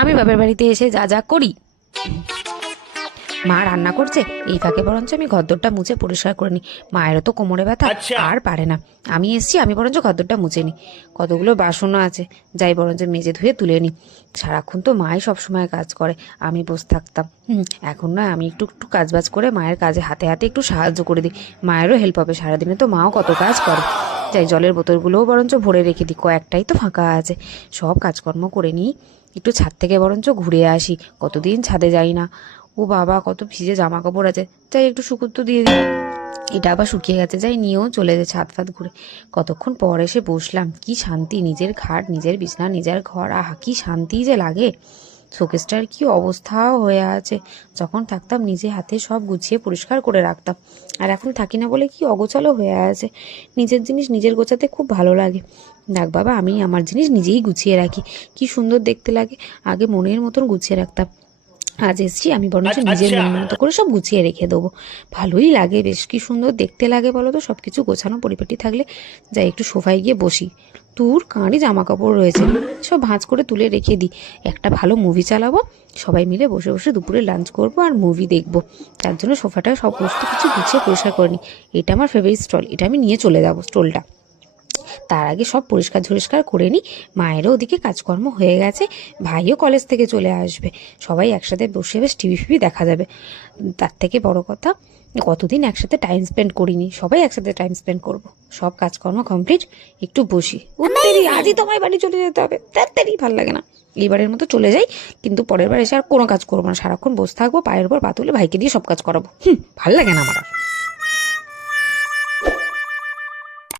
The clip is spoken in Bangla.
আমি বাপের বাড়িতে এসে যা যা করি, মা রান্না করছে এই ফাঁকে বরঞ্চ আমি ঘরদোরটা মুছে পরিষ্কার করে নিই। মায়েরও তো কোমরে ব্যথা, আর পারে না। আমি এসছি, আমি বরঞ্চ ঘরদোরটা মুছে নিই। কতগুলো বাসনও আছে, যাই বরঞ্চ মেজে ধুয়ে তুলে নিই। সারাক্ষণ তো মাই সবসময় কাজ করে, আমি বসে থাকতাম। এখন নয়, আমি একটু একটু কাজ বাজ করে মায়ের কাজে হাতে হাতে একটু সাহায্য করে দিই, মায়েরও হেল্প হবে। সারাদিনে তো মাও কত কাজ করে। যাই জলের বোতলগুলোও বরঞ্চ ভরে রেখে দিই, কয়েকটাই তো ফাঁকা আছে। সব কাজকর্ম করে নিই, একটু ছাদ থেকে বরঞ্চ ঘুরে আসি। কতদিন ছাদে যাই না। ও বাবা, কত ভিজে জামা কাপড় আছে, যাই একটু শুকুত্তো দিয়ে দিই। এটা আবার শুকিয়ে গেছে, যাই নিয়েও চলে যায় ছাদ ফাদ ঘুরে। কতক্ষণ পর এসে বসলাম, কি শান্তি! নিজের খাট, নিজের বিছানা, নিজের ঘর, আহা কি শান্তি যে লাগে। শোকেসটার কি অবস্থাও হয়ে আছে। যখন থাকতাম নিজে হাতে সব গুছিয়ে পরিষ্কার করে রাখতাম, আর এখন থাকি না বলে কি অগোছালো হয়ে আছে। নিজের জিনিস নিজের গোছাতে খুব ভালো লাগে। দেখ বাবা, আমি আমার জিনিস নিজেই গুছিয়ে রাখি, কি সুন্দর দেখতে লাগে। আগে মনের মতন গুছিয়ে রাখতাম, আজ এসছি আমি বরঞ্চ নিজের মনের মতো করে সব গুছিয়ে রেখে দেবো। ভালোই লাগে বেশ, কি সুন্দর দেখতে লাগে বলো তো, সব কিছু গোছানো পরিপাটি থাকলে। যাই একটু সোফায় গিয়ে বসি, তোর কাঁড়ি জামা কাপড় রয়েছে, সব ভাঁজ করে তুলে রেখে দিই। একটা ভালো মুভি চালাবো, সবাই মিলে বসে বসে দুপুরে লাঞ্চ করবো আর মুভি দেখবো। তার জন্য সোফাটা সব বস্তু কিছু গুছিয়ে পরিষ্কার করে নিই। এটা আমার ফেভারিট স্টল, এটা আমি নিয়ে চলে যাবো স্টলটা। তার আগে সব পরিষ্কার ঝরিষ্কার করে নিই। মায়েরও ওদিকে কাজকর্ম হয়ে গেছে, ভাইও কলেজ থেকে চলে আসবে। সবাই একসাথে বসে বেশ টিভি ফিভি দেখা যাবে। তার থেকে বড় কথা, কতদিন একসাথে টাইম স্পেন্ড করিনি, সবাই একসাথে টাইম স্পেন্ড করব। সব কাজকর্ম কমপ্লিট, একটু বসি। উত্তেরি, আজই তোমার বাড়ি চলে যেতে হবে, তাড়াতাড়ি ভাল লাগে না। এইবারের মতো চলে যাই, কিন্তু পরের বার এসে আর কোনো কাজ করবো না, সারাক্ষণ বসে থাকবো, পায়ের উপর পা তুলে ভাইকে দিয়ে সব কাজ করাবো। ভাল লাগে না আমার আর।